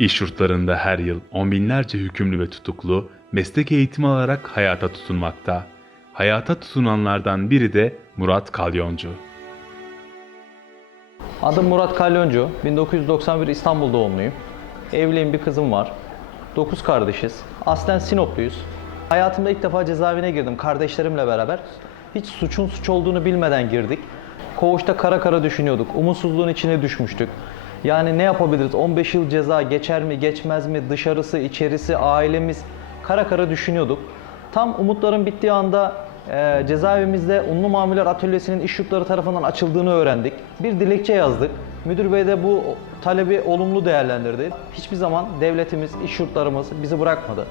İş yurtlarında her yıl on binlerce hükümlü ve tutuklu meslek eğitimi alarak hayata tutunmakta. Hayata tutunanlardan biri de Murat Kalyoncu. Adım Murat Kalyoncu. 1991 İstanbul doğumluyum. Evliyim, bir kızım var. 9 kardeşiz. Aslen Sinopluyuz. Hayatımda ilk defa cezaevine girdim kardeşlerimle beraber. Hiç suçun suç olduğunu bilmeden girdik. Koğuşta kara kara düşünüyorduk. Umutsuzluğun içine düşmüştük. Yani ne yapabiliriz? 15 yıl ceza geçer mi, geçmez mi? Dışarısı, içerisi, ailemiz kara kara düşünüyorduk. Tam umutların bittiği anda e, cezaevimizde Unlu Mamuller Atölyesi'nin iş yurtları tarafından açıldığını öğrendik. Bir dilekçe yazdık. Müdür bey de bu talebi olumlu değerlendirdi. Hiçbir zaman devletimiz, iş yurtlarımız bizi bırakmadı.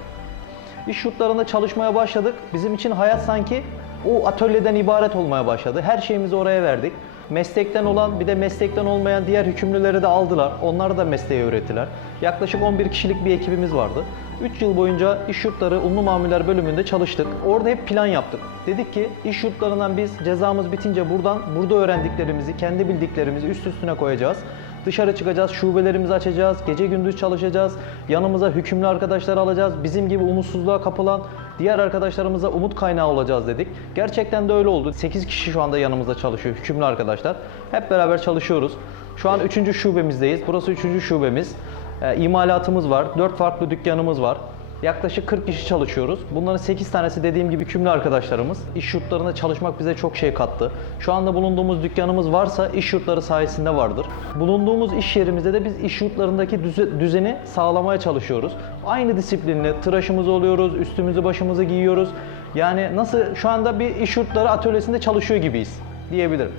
İş yurtlarında çalışmaya başladık. Bizim için hayat sanki o atölyeden ibaret olmaya başladı. Her şeyimizi oraya verdik. Meslekten olan bir de meslekten olmayan diğer hükümlüleri de aldılar. Onları da mesleğe öğrettiler. Yaklaşık 11 kişilik bir ekibimiz vardı. 3 yıl boyunca iş yurtları Unlu Mamuller bölümünde çalıştık. Orada hep plan yaptık. Dedik ki iş yurtlarından biz cezamız bitince buradan burada öğrendiklerimizi, kendi bildiklerimizi üst üstüne koyacağız. Dışarı çıkacağız, şubelerimizi açacağız, gece gündüz çalışacağız, yanımıza hükümlü arkadaşlar alacağız, bizim gibi umutsuzluğa kapılan diğer arkadaşlarımıza umut kaynağı olacağız dedik. Gerçekten de öyle oldu. 8 kişi şu anda yanımızda çalışıyor, hükümlü arkadaşlar. Hep beraber çalışıyoruz. Şu an 3. şubemizdeyiz. Burası 3. şubemiz. E, imalatımız var, 4 farklı dükkanımız var. Yaklaşık 40 kişi çalışıyoruz. Bunların 8 tanesi dediğim gibi hükümlü arkadaşlarımız. İş yurtlarında çalışmak bize çok şey kattı. Şu anda bulunduğumuz dükkanımız varsa iş yurtları sayesinde vardır. Bulunduğumuz iş yerimizde de biz iş yurtlarındaki düze- düzeni sağlamaya çalışıyoruz. Aynı disiplinle tıraşımızı oluyoruz, üstümüzü başımızı giyiyoruz. Yani nasıl şu anda bir iş yurtları atölyesinde çalışıyor gibiyiz diyebilirim.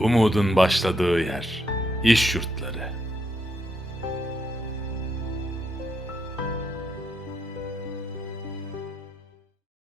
Umudun başladığı yer. İş yurtları.